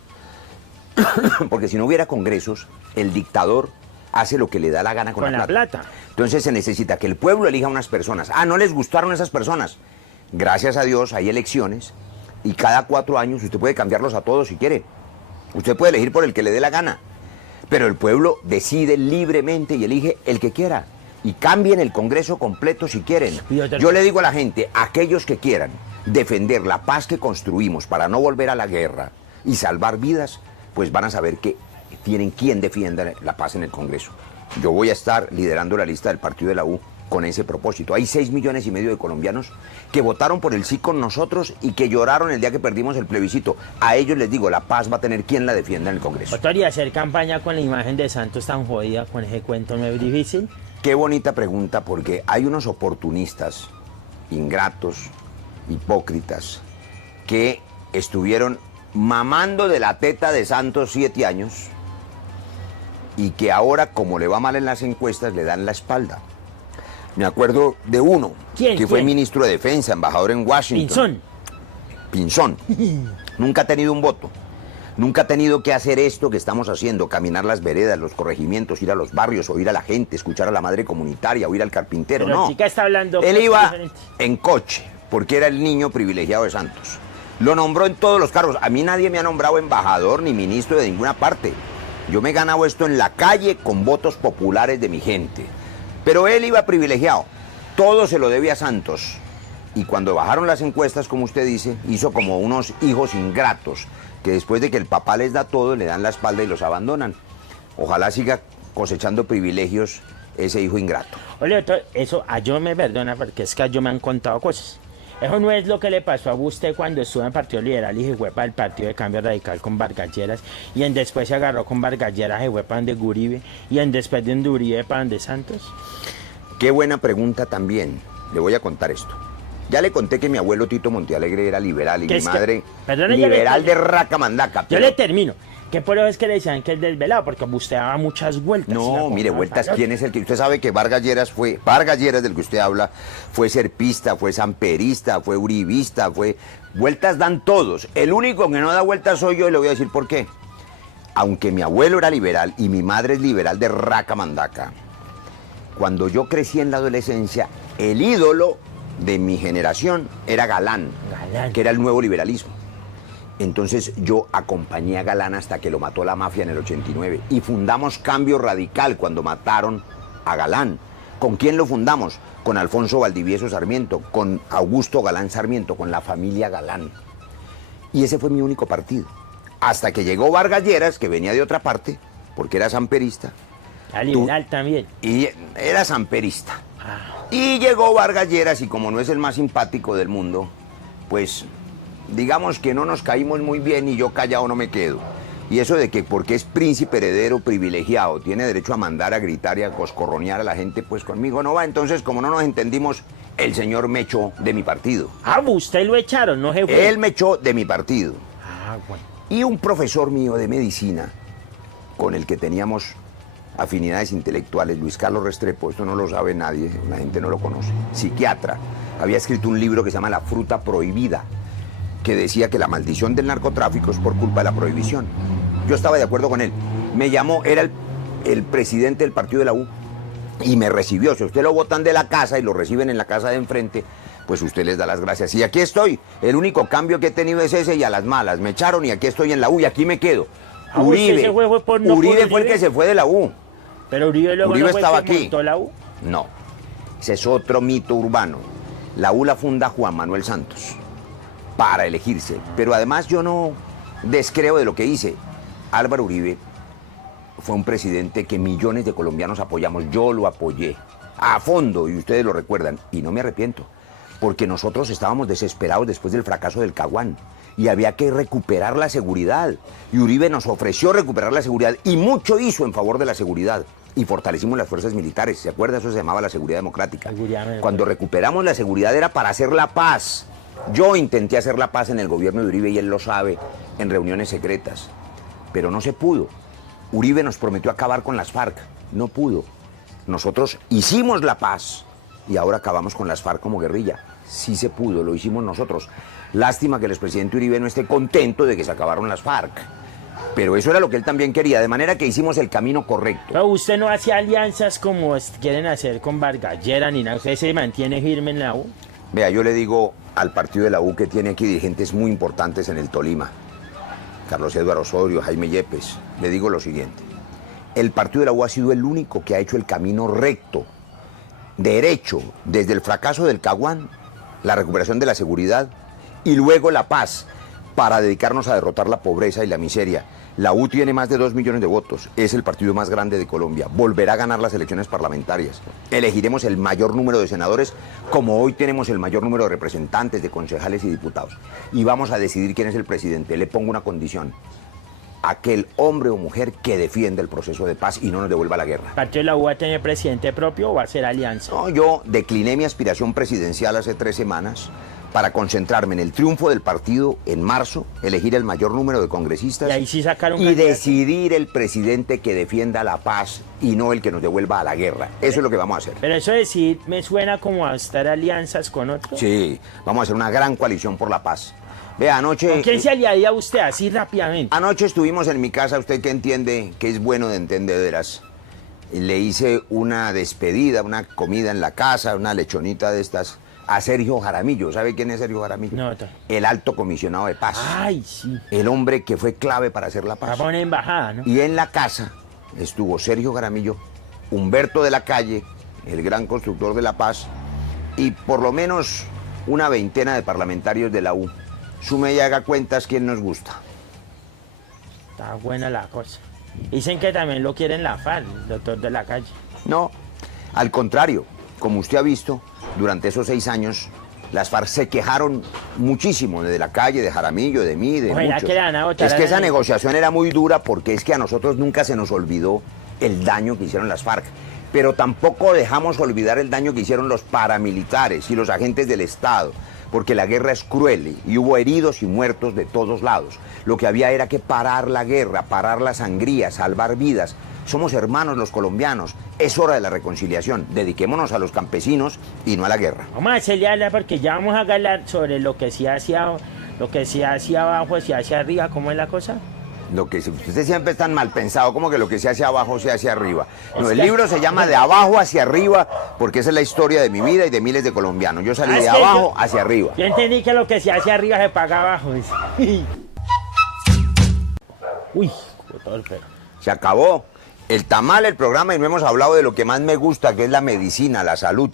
Porque si no hubiera congresos, el dictador hace lo que le da la gana con la plata. Entonces se necesita que el pueblo elija unas personas. Ah, no les gustaron esas personas. Gracias a Dios hay elecciones y cada 4 años usted puede cambiarlos a todos si quiere. Usted puede elegir por el que le dé la gana. Pero el pueblo decide libremente y elige el que quiera. Y cambien el Congreso completo si quieren. Yo le digo a la gente, aquellos que quieran defender la paz que construimos para no volver a la guerra y salvar vidas, pues van a saber que tienen quien defienda la paz en el Congreso. Yo voy a estar liderando la lista del partido de la U con ese propósito. Hay 6,5 millones de colombianos que votaron por el sí con nosotros y que lloraron el día que perdimos el plebiscito. A ellos les digo, la paz va a tener quien la defienda en el Congreso. Doctor, ¿y hacer campaña con la imagen de Santos tan jodida con ese cuento no es difícil? Qué bonita pregunta, porque hay unos oportunistas, ingratos, hipócritas, que estuvieron mamando de la teta de Santos 7 años y que ahora, como le va mal en las encuestas, le dan la espalda. Me acuerdo de uno, ¿Quién? que fue ¿Quién? ministro de Defensa, embajador en Washington. Pinzón. Nunca ha tenido un voto. Nunca ha tenido que hacer esto que estamos haciendo, caminar las veredas, los corregimientos, ir a los barrios, oír a la gente, escuchar a la madre comunitaria, oír al carpintero. Pero No, la chica está hablando él cosas iba diferentes. en coche, porque era el niño privilegiado de Santos. Lo nombró en todos los cargos. A mí nadie me ha nombrado embajador ni ministro de ninguna parte. Yo me he ganado esto en la calle con votos populares de mi gente. Pero él iba privilegiado. Todo se lo debe a Santos. Y cuando bajaron las encuestas, como usted dice, hizo como unos hijos ingratos, que después de que el papá les da todo, le dan la espalda y los abandonan. Ojalá siga cosechando privilegios ese hijo ingrato. Oye, doctor, eso a yo me perdona porque es que a yo me han contado cosas. Eso no es lo que le pasó a usted cuando estuvo en el Partido Liberal y se fue para el Partido de Cambio Radical con Vargas Lleras, y en después se agarró con Vargas Lleras, se fue para donde Uribe, y en después de Uribe para donde Santos. Qué buena pregunta también. Le voy a contar esto. Ya le conté que mi abuelo Tito Montealegre era liberal y mi madre liberal de raca mandaca. Yo le termino. Que por eso es que le decían que es desvelado, porque usted daba muchas vueltas. No, mire, vueltas, ¿quién es el que...? Usted sabe que Vargas Lleras del que usted habla, fue serpista, fue samperista, fue uribista, fue... Vueltas dan todos. El único que no da vueltas soy yo y le voy a decir por qué. Aunque mi abuelo era liberal y mi madre es liberal de raca mandaca, cuando yo crecí en la adolescencia, el ídolo de mi generación era Galán, que era el nuevo liberalismo. Entonces yo acompañé a Galán hasta que lo mató la mafia en el 89 y fundamos Cambio Radical cuando mataron a Galán. ¿Con quién lo fundamos? Con Alfonso Valdivieso Sarmiento, con Augusto Galán Sarmiento, con la familia Galán. Y ese fue mi único partido. Hasta que llegó Vargas Lleras, que venía de otra parte, porque era samperista. A liberal también. Y era samperista. Y llegó Vargas Lleras y como no es el más simpático del mundo, pues... digamos que no nos caímos muy bien y yo callado no me quedo. Y eso de que porque es príncipe heredero privilegiado, tiene derecho a mandar, a gritar y a coscorronear a la gente, pues conmigo no va. Entonces, como no nos entendimos, el señor me echó de mi partido. Ah, usted lo echaron, no se fue. Él me echó de mi partido. Ah, bueno. Y un profesor mío de medicina, con el que teníamos afinidades intelectuales, Luis Carlos Restrepo, esto no lo sabe nadie, la gente no lo conoce, psiquiatra, había escrito un libro que se llama La fruta prohibida, que decía que la maldición del narcotráfico es por culpa de la prohibición. Yo estaba de acuerdo con él. Me llamó, era el presidente del partido de la U, y me recibió. Si usted lo botan de la casa y lo reciben en la casa de enfrente, pues usted les da las gracias. Y aquí estoy. El único cambio que he tenido es ese y a las malas. Me echaron y aquí estoy en la U y aquí me quedo. Uribe, Uribe fue el que se fue de la U. Pero Uribe luego Uribe no fue estaba que aquí. montó la U. No. Ese es otro mito urbano. La U la funda Juan Manuel Santos para elegirse. Pero además yo no descreo de lo que hice. Álvaro Uribe fue un presidente que millones de colombianos apoyamos. Yo lo apoyé a fondo y ustedes lo recuerdan. Y no me arrepiento, porque nosotros estábamos desesperados después del fracaso del Caguán y había que recuperar la seguridad. Y Uribe nos ofreció recuperar la seguridad y mucho hizo en favor de la seguridad. Y fortalecimos las fuerzas militares. ¿Se acuerda? Eso se llamaba la seguridad democrática. Cuando recuperamos la seguridad era para hacer la paz. Yo intenté hacer la paz en el gobierno de Uribe y él lo sabe, en reuniones secretas. Pero no se pudo. Uribe nos prometió acabar con las FARC. No pudo. Nosotros hicimos la paz y ahora acabamos con las FARC como guerrilla. Sí se pudo, lo hicimos nosotros. Lástima que el expresidente Uribe no esté contento de que se acabaron las FARC. Pero eso era lo que él también quería, de manera que hicimos el camino correcto. Pero usted no hace alianzas como quieren hacer con Vargas Lleras ni nada. Usted se mantiene firme en la U. Vea, yo le digo al partido de la U, que tiene aquí dirigentes muy importantes en el Tolima, Carlos Eduardo Osorio, Jaime Yepes, le digo lo siguiente. El partido de la U ha sido el único que ha hecho el camino recto, derecho, desde el fracaso del Caguán, la recuperación de la seguridad y luego la paz. para dedicarnos a derrotar la pobreza y la miseria. La U tiene más de 2 millones de votos, es el partido más grande de Colombia, volverá a ganar las elecciones parlamentarias. Elegiremos el mayor número de senadores, como hoy tenemos el mayor número de representantes, de concejales y diputados. Y vamos a decidir quién es el presidente. Le pongo una condición: aquel hombre o mujer que defienda el proceso de paz y no nos devuelva la guerra. ¿El partido de la U va a tener presidente propio o va a ser alianza? No, yo decliné mi aspiración presidencial hace 3 semanas para concentrarme en el triunfo del partido en marzo, elegir el mayor número de congresistas Y ahí sí sacaron y candidato. decidir el presidente que defienda la paz y no el que nos devuelva a la guerra. Eso es lo que vamos a hacer. Pero eso de decir me suena como a estar alianzas con otros. Sí, vamos a hacer una gran coalición por la paz. Vea, anoche... ¿Con quién se aliaría usted así rápidamente? Anoche estuvimos en mi casa, usted que entiende, que es bueno de entendederas. Le hice una despedida, una comida en la casa, una lechonita de estas, a Sergio Jaramillo. ¿Sabe quién es Sergio Jaramillo? No. El alto comisionado de paz. Ay, sí. El hombre que fue clave para hacer la Va a paz. poner embajada, ¿no? Y en la casa estuvo Sergio Jaramillo, Humberto de la Calle, el gran constructor de la paz, y por lo menos una veintena de parlamentarios de la U. Sume y haga cuentas quién nos gusta. Está buena la cosa. Dicen que también lo quieren la FARC, el doctor de la Calle. No, al contrario, como usted ha visto, durante esos 6 años, las FARC se quejaron muchísimo de la Calle, de Jaramillo, de mí, de Ojalá muchos. que le van a votar Es a que la esa gente. negociación era muy dura porque es que a nosotros nunca se nos olvidó el daño que hicieron las FARC. Pero tampoco dejamos olvidar el daño que hicieron los paramilitares y los agentes del Estado, porque la guerra es cruel y hubo heridos y muertos de todos lados. Lo que había era que parar la guerra, parar la sangría, salvar vidas. Somos hermanos los colombianos, es hora de la reconciliación. Dediquémonos a los campesinos y no a la guerra. Vamos a hacerle hablar porque ya vamos a hablar sobre lo que se hace abajo, se hace arriba, ¿cómo es la cosa? Usted siempre es tan mal pensado como que lo que se hace abajo se hace arriba. No, Es el que- libro se llama De abajo hacia arriba porque esa es la historia de mi vida y de miles de colombianos. Yo salí Ah, es de que abajo yo- hacia arriba. Yo entendí que lo que se hace arriba se paga abajo. Uy, pero. Se acabó. El tamal, el programa, y no hemos hablado de lo que más me gusta, que es la medicina, la salud.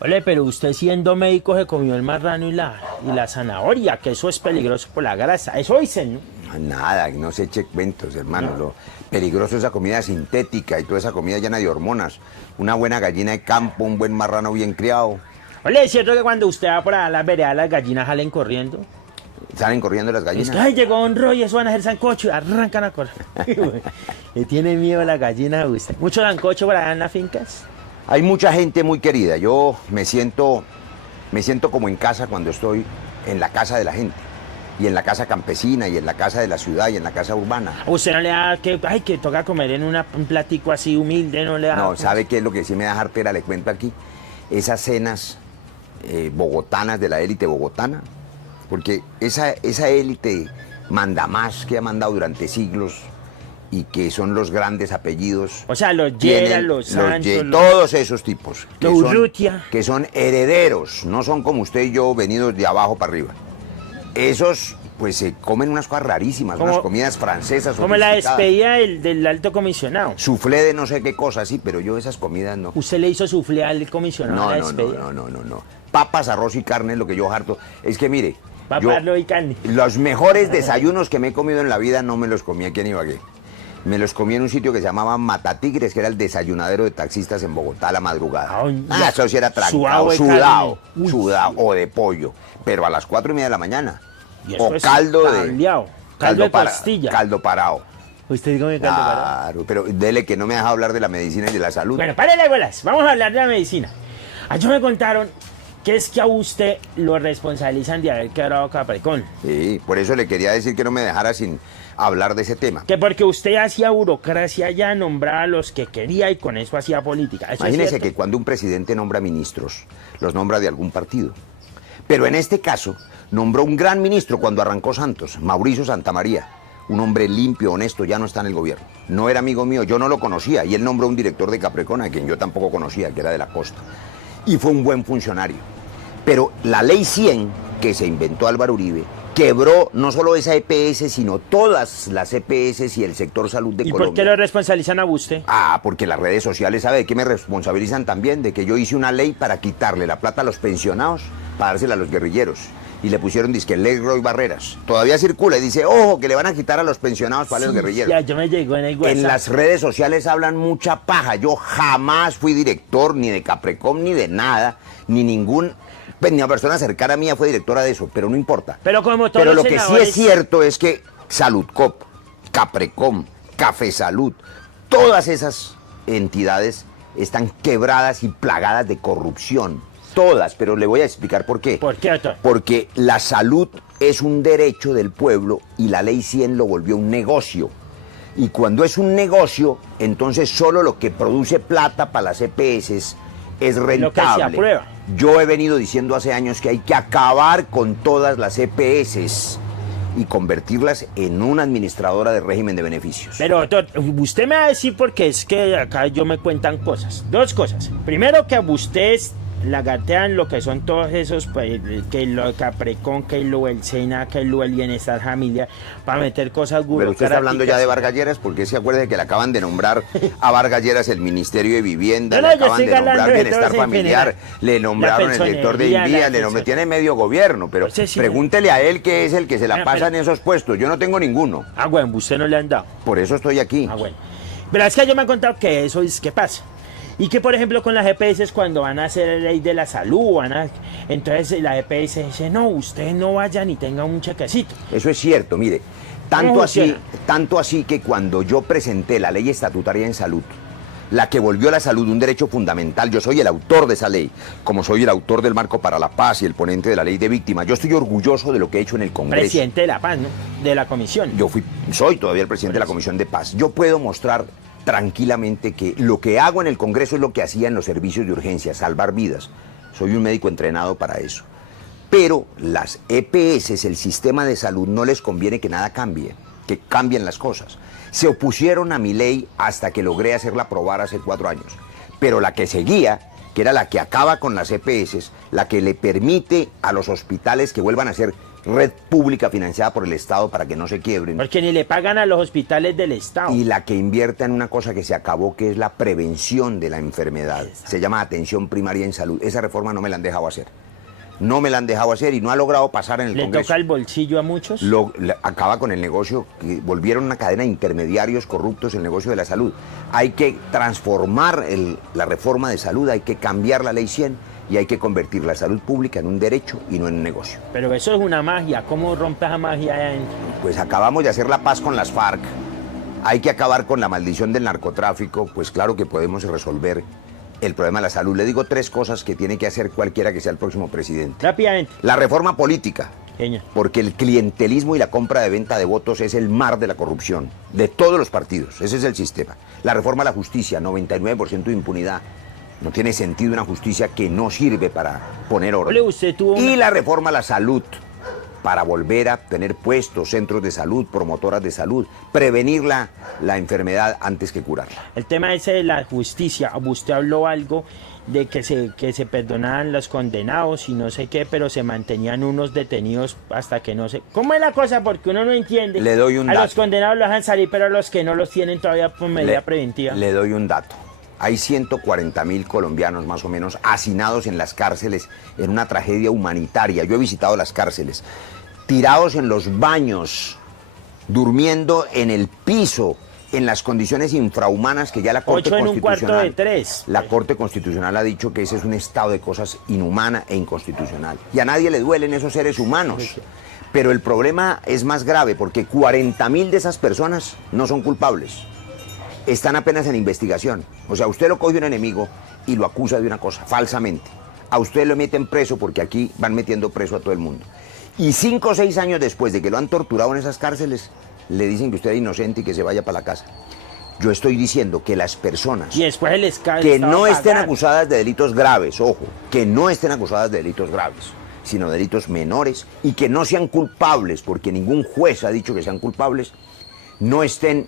Ole, pero usted siendo médico se comió el marrano y la zanahoria, que eso es peligroso por la grasa. Eso dicen, ¿no? Nada, no se eche cuentos, hermano. Lo peligroso es esa comida sintética y toda esa comida llena de hormonas. Una buena gallina de campo, un buen marrano bien criado. Ole, ¿es cierto que cuando usted va por allá a las veredas las gallinas salen corriendo? Salen corriendo las Es gallinas. que, ay, llegó un rollo y eso van a hacer sancocho y arrancan a correr. Le tiene miedo la gallina a usted. ¿Mucho sancocho por allá en las fincas? Hay mucha gente muy querida. Yo me siento como en casa cuando estoy en la casa de la gente. Y en la casa campesina, y en la casa de la ciudad, y en la casa urbana. ¿A usted no le da que, ay, que toca comer en un platico así humilde, no le da? No, ¿sabe qué es lo que sí me da jartera? Le cuento aquí. Esas cenas bogotanas de la élite bogotana. Porque esa élite manda más que ha mandado durante siglos y que son los grandes apellidos. O sea, los Tienen Lleras, los Santos, todos esos tipos. los Urrutia. Que son herederos, no son como usted y yo venidos de abajo para arriba. Esos, pues, se comen unas cosas rarísimas, Como- unas comidas francesas. Como la sofisticadas. despedida del alto comisionado. Soufflé de no sé qué cosa, sí, pero yo esas comidas no. ¿Usted le hizo suflé al comisionado No, la no, despedida? no. Papas, arroz y carne es lo que yo harto. Es que mire, Paparlo y carne. los mejores desayunos que me he comido en la vida no me los comí aquí en Ibagué. Me los comí en un sitio que se llamaba Matatigres, que era el desayunadero de taxistas en Bogotá a la madrugada. Ay, Eso sí era suado trancado, de sudado, carne. Uy. sudado, o de pollo, pero a las 4:30 de la mañana. Y eso O es caldo de... cableado, caldo de costilla. Caldo parado. ¿Usted come caldo parado? Claro, pero dele que no me deja hablar de la medicina y de la salud. Bueno, párele, abuelas. Vamos a hablar de la medicina. Ayer me contaron que es que a usted lo responsabilizan de haber quebrado Capricorn. Sí, por eso le quería decir que no me dejara sin hablar de ese tema. Que porque usted hacía burocracia ya, nombraba a los que quería y con eso hacía política. ¿Eso es Imagínese cierto? que cuando un presidente nombra ministros, los nombra de algún partido. Pero en este caso, nombró un gran ministro cuando arrancó Santos, Mauricio Santamaría. Un hombre limpio, honesto, ya no está en el gobierno. No era amigo mío, yo no lo conocía. Y él nombró un director de Capricorn, a quien yo tampoco conocía, que era de la costa. Y fue un buen funcionario. Pero la ley 100, que se inventó Álvaro Uribe, quebró no solo esa EPS, sino todas las EPS y el sector salud de ¿Y Colombia. por qué lo responsabilizan a usted? Ah, porque las redes sociales, ¿sabe de qué me responsabilizan también? De que yo hice una ley para quitarle la plata a los pensionados para dársela a los guerrilleros. y le pusieron disque Leroy Barreras. Todavía circula y dice, ojo, que le van a quitar a los pensionados para los guerrilleros. Ya, yo me llegó en el WhatsApp. En las redes sociales hablan mucha paja. Yo jamás fui director ni de Caprecom ni de nada, ni ningún... Pues, ni una persona cercana a mí fue directora de eso, pero no importa. Pero como todos Pero los lo que sí senadores... es cierto es que Saludcop, Caprecom, Café Salud, todas esas entidades están quebradas y plagadas de corrupción. Todas, pero le voy a explicar por qué. ¿Por qué, doctor? Porque la salud es un derecho del pueblo y la ley 100 lo volvió un negocio. Y cuando es un negocio, entonces solo lo que produce plata para las EPS es rentable. Lo que se aprueba. Yo he venido diciendo hace años que hay que acabar con todas las EPS y convertirlas en una administradora de régimen de beneficios. Pero, doctor, usted me va a decir porque es que acá yo me cuentan cosas. Dos cosas. Primero, que ustedes lagartean lo que son todos esos, pues, que lo Caprecom, que lo el SENA, que lo el Bienestar Familiar, para meter cosas burocráticas. Pero usted está hablando ya de Vargas Lleras, porque se acuerde que le acaban de nombrar a Vargas Lleras el Ministerio de Vivienda, No, le yo acaban estoy de nombrar hablando de Bienestar todos en Familiar, general. le nombraron La el director de personería, Invías, la le nombraron, tiene medio gobierno, pero Pues sí, pregúntele a él que es el que se la Pero- pasa en esos puestos. Yo no tengo ninguno, Ah, bueno, usted no le han dado. por eso estoy aquí. Ah, bueno. Pero es que yo me han contado que eso es que pasa. Y que, por ejemplo, con las EPS, cuando van a hacer la ley de la salud, entonces la EPS dice, no, usted no vaya ni tenga un chequecito. Eso es cierto, mire, ¿Cómo funciona? tanto así que cuando yo presenté la ley estatutaria en salud, la que volvió la salud un derecho fundamental, yo soy el autor de esa ley, como soy el autor del Marco para la Paz y el ponente de la ley de víctimas. Yo estoy orgulloso de lo que he hecho en el Congreso. Presidente de la Paz, ¿no? De la comisión. Soy todavía el presidente de la Comisión de Paz. Yo puedo mostrar tranquilamente que lo que hago en el Congreso es lo que hacía en los servicios de urgencia, salvar vidas. Soy un médico entrenado para eso. Pero las EPS, el sistema de salud, no les conviene que nada cambie, que cambien las cosas. Se opusieron a mi ley hasta que logré hacerla aprobar hace 4 años. Pero la que seguía, que era la que acaba con las EPS, la que le permite a los hospitales que vuelvan a ser red pública financiada por el Estado para que no se quiebren. Porque ni le pagan a los hospitales del Estado. Y la que invierta en una cosa que se acabó, que es la prevención de la enfermedad. Se llama atención primaria en salud. Esa reforma no me la han dejado hacer. No me la han dejado hacer y no ha logrado pasar en el ¿Le Congreso. toca el bolsillo a muchos? Acaba con el negocio, que volvieron una cadena de intermediarios corruptos el negocio de la salud. Hay que transformar la reforma de salud, hay que cambiar la ley 100 y hay que convertir la salud pública en un derecho y no en un negocio. Pero eso es una magia. ¿Cómo rompe esa magia allá adentro? Pues acabamos de hacer la paz con las FARC. Hay que acabar con la maldición del narcotráfico. Pues claro que podemos resolver el problema de la salud. Le digo 3 cosas que tiene que hacer cualquiera que sea el próximo presidente. Rápidamente. La reforma política, Señor. porque el clientelismo y la compra de venta de votos es el mar de la corrupción, de todos los partidos. Ese es el sistema. La reforma a la justicia, 99% de impunidad. No tiene sentido una justicia que no sirve para poner orden. Ole, usted tuvo Y una- la reforma a la salud, para volver a tener puestos, centros de salud, promotoras de salud, prevenir la enfermedad antes que curarla. El tema ese de la justicia. Usted habló algo de que se perdonaban los condenados y no sé qué, pero se mantenían unos detenidos hasta que no sé. ¿Cómo es la cosa? Porque uno no entiende. Le doy un A dato. los condenados los dejan salir, pero a los que no los tienen todavía por medida preventiva. Le doy un dato. Hay 140.000 colombianos más o menos hacinados en las cárceles en una tragedia humanitaria. Yo he visitado las cárceles, tirados en los baños, durmiendo en el piso, en las condiciones infrahumanas que ya la Corte 8 en un cuarto Constitucional... de 3. La Corte Constitucional ha dicho que ese es un estado de cosas inhumana e inconstitucional. Y a nadie le duelen esos seres humanos. Pero el problema es más grave porque 40.000 de esas personas no son culpables. Están apenas en investigación. O sea, usted lo coge un enemigo y lo acusa de una cosa, falsamente. A usted lo meten preso porque aquí van metiendo preso a todo el mundo. Y 5 o 6 años después de que lo han torturado en esas cárceles, le dicen que usted es inocente y que se vaya para la casa. Yo estoy diciendo que las personas Y después el escándalo. que no estén acusadas de delitos graves, ojo, que no estén acusadas de delitos graves, sino de delitos menores y que no sean culpables, porque ningún juez ha dicho que sean culpables, no estén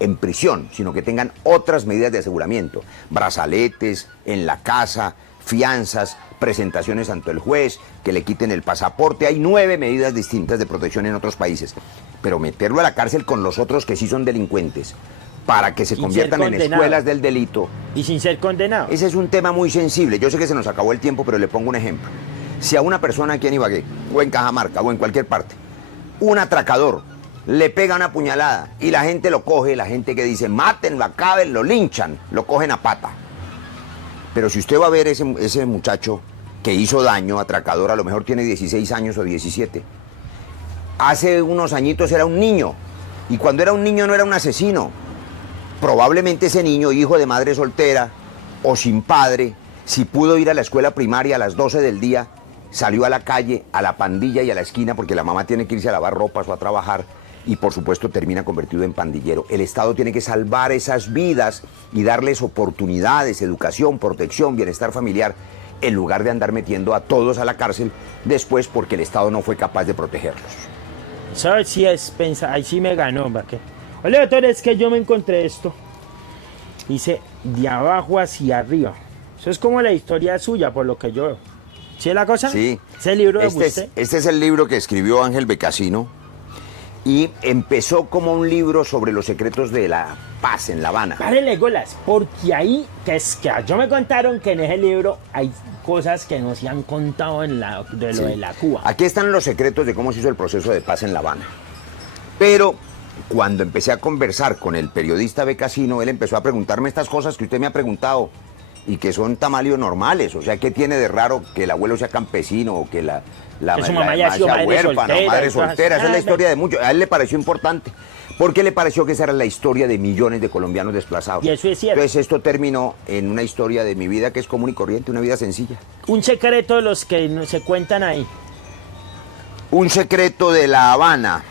en prisión, sino que tengan otras medidas de aseguramiento, brazaletes en la casa, fianzas, presentaciones ante el juez, que le quiten el pasaporte. Hay 9 medidas distintas de protección en otros países, pero meterlo a la cárcel con los otros que sí son delincuentes, para que se Sin conviertan ser en condenado. escuelas del delito. Y sin ser condenado. Ese es un tema muy sensible. Yo sé que se nos acabó el tiempo, pero le pongo un ejemplo. Si a una persona aquí en Ibagué, o en Cajamarca, o en cualquier parte, un atracador le pega una puñalada y la gente lo coge, la gente que dice, mátenlo, acaben, lo linchan, lo cogen a pata. Pero si usted va a ver ese muchacho que hizo daño, atracador, a lo mejor tiene 16 años o 17. Hace unos añitos era un niño, y cuando era un niño no era un asesino. Probablemente ese niño, hijo de madre soltera o sin padre, si pudo ir a la escuela primaria a las 12 del día, salió a la calle, a la pandilla y a la esquina porque la mamá tiene que irse a lavar ropas o a trabajar y por supuesto termina convertido en pandillero. El Estado tiene que salvar esas vidas y darles oportunidades, educación, protección, bienestar familiar, en lugar de andar metiendo a todos a la cárcel después porque el Estado no fue capaz de protegerlos. Eso sí es pensar, ahí sí me ganó, ¿va qué? Oye, doctor, es que yo me encontré esto. Dice, de abajo hacia arriba. Eso es como la historia suya, por lo que yo veo. ¿Sí es la cosa? Sí. ¿Es el libro de este usted? este es el libro que escribió Ángel Becasino y empezó como un libro sobre los secretos de la paz en La Habana. Párele, Golas, porque ahí, que yo me contaron que en ese libro hay cosas que no se han contado en lo de la Cuba. Aquí están los secretos de cómo se hizo el proceso de paz en La Habana. Pero cuando empecé a conversar con el periodista Becasino, él empezó a preguntarme estas cosas que usted me ha preguntado y que son tamalios normales. O sea, ¿qué tiene de raro que el abuelo sea campesino o que la Que su mamá haya sido madre huérfana o soltera madre y cosas soltera? así. Esa es la historia de muchos. A él le pareció importante porque le pareció que esa era la historia de millones de colombianos desplazados. Y eso es cierto. Entonces esto terminó en una historia de mi vida que es común y corriente, una vida sencilla. Un secreto de los que no se cuentan ahí. Un secreto de La Habana,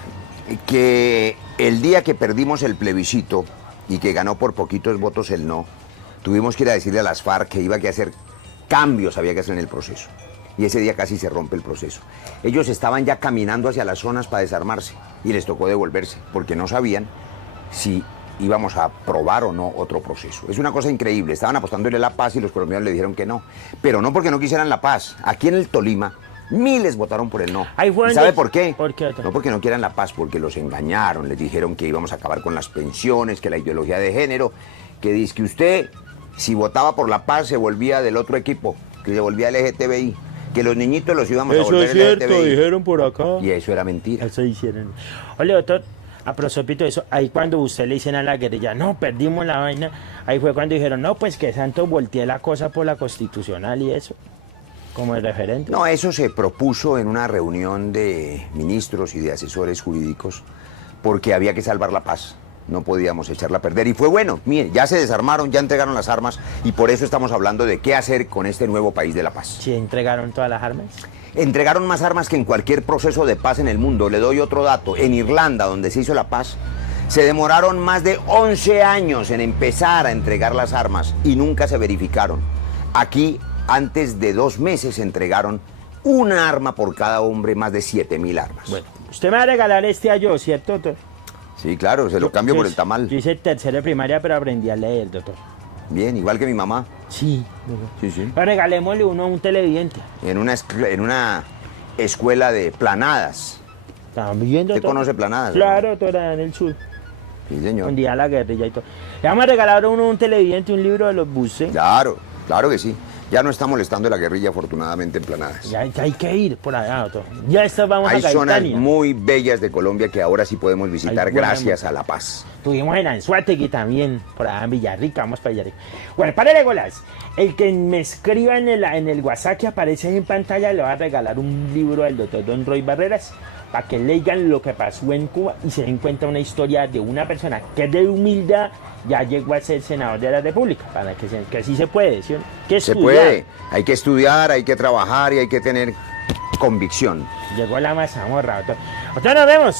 que el día que perdimos el plebiscito y que ganó por poquitos votos el no, tuvimos que ir a decirle a las FARC que iba a hacer cambios, había que hacer en el proceso. Y ese día casi se rompe el proceso. Ellos estaban ya caminando hacia las zonas para desarmarse y les tocó devolverse, porque no sabían si íbamos a aprobar o no otro proceso. Es una cosa increíble, estaban apostándole la paz y los colombianos le dijeron que no. Pero no porque no quisieran la paz. Aquí en el Tolima, miles votaron por el no. ¿Y sabe por qué? ¿Por qué? No porque no quieran la paz, porque los engañaron, les dijeron que íbamos a acabar con las pensiones, que la ideología de género, que dice que usted, si votaba por la paz, se volvía del otro equipo, que se volvía LGTBI, que los niñitos los íbamos a volver LGTBI. Dijeron por acá. Y eso era mentira. Eso hicieron. Oye, doctor, a propósito de eso, ahí cuando usted le dicen a la guerrilla, no, perdimos la vaina, ahí fue cuando dijeron, no, pues que Santos voltee la cosa por la constitucional y eso, como el referente. No, eso se propuso en una reunión de ministros y de asesores jurídicos, porque había que salvar la paz. No podíamos echarla a perder. Y fue bueno, miren, ya se desarmaron, ya entregaron las armas, y por eso estamos hablando de qué hacer con este nuevo país de la paz. ¿Sí entregaron todas las armas? Entregaron más armas que en cualquier proceso de paz en el mundo. Le doy otro dato. En Irlanda, donde se hizo la paz, se demoraron más de 11 años en empezar a entregar las armas y nunca se verificaron. Aquí, antes de 2 meses, se entregaron una arma por cada hombre, más de 7.000 armas. Bueno, usted me va a regalar este a yo, ¿cierto, doctor? Sí, claro, se lo cambio por el tamal. Yo hice tercero de primaria, pero aprendí a leer, doctor. Bien, igual que mi mamá. Sí, doctor. Sí, sí. Pero regalémosle uno a un televidente. En una escuela de Planadas. También, doctor. ¿Usted conoce Planadas? Claro, doctor, allá en el sur. Sí, señor. Un día a la guerrilla y todo. Le vamos a regalar a uno a un televidente un libro de los buses. Claro, claro que sí. Ya no está molestando la guerrilla, afortunadamente, en Planadas. Ya hay que ir por allá, doctor. Ya vamos Hay a zonas Gaitania. muy bellas de Colombia que ahora sí podemos visitar Hay buena gracias música. a la paz. Estuvimos en Anzuategui también, por allá en Villarrica, vamos para Villarrica. Bueno, párale, Golas. El que me escriba en el WhatsApp que aparece ahí en pantalla le va a regalar un libro del doctor Don Roy Barreras para que lean lo que pasó en Cuba y se den cuenta una historia de una persona que de humildad ya llegó a ser senador de la República, para que sí se puede, ¿sí? Que Se estudiar. puede, hay que estudiar, hay que trabajar y hay que tener convicción. Llegó la mazamorra, doctor. Doctor, nos vemos.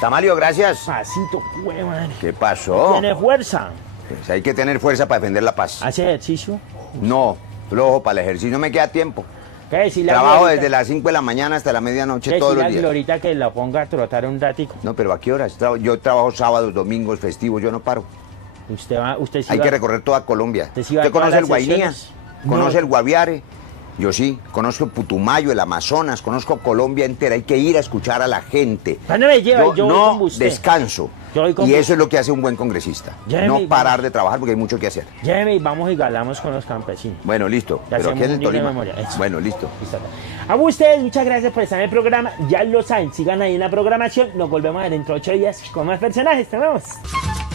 Tamalio, gracias. Pasito, huevón. ¿Qué pasó? Tiene fuerza. Pues hay que tener fuerza para defender la paz. ¿Hace ejercicio? No, flojo para el ejercicio, no me queda tiempo. ¿Qué decirle a Trabajo Glorita? desde las 5 de la mañana hasta la medianoche ¿Qué todos los decirle a días. Glorita que la ponga a trotar un ratico? No, pero ¿a qué horas? Yo trabajo sábados, domingos, festivos, yo no paro. Usted sí Hay va- que recorrer toda Colombia. ¿Usted sí va a ¿Usted todas conoce el las Guainía? sesiones? ¿Conoce No. el Guaviare? Yo sí, conozco Putumayo, el Amazonas, conozco Colombia entera. Hay que ir a escuchar a la gente. ¿Cuándo me lleva? Yo voy no con usted. descanso. Yo voy con Y usted. eso es lo que hace un buen congresista. Lléveme, No parar de trabajar porque hay mucho que hacer. Lléveme y vamos y galamos con los campesinos. Bueno, listo. Ya Pero hacemos aquí es un en libro de Tolima. memoria, eso. Bueno, listo. Listo. A ustedes, muchas gracias por estar en el programa. Ya lo saben, sigan ahí en la programación. Nos volvemos a ver dentro de 8 días con más personajes. Nos vemos.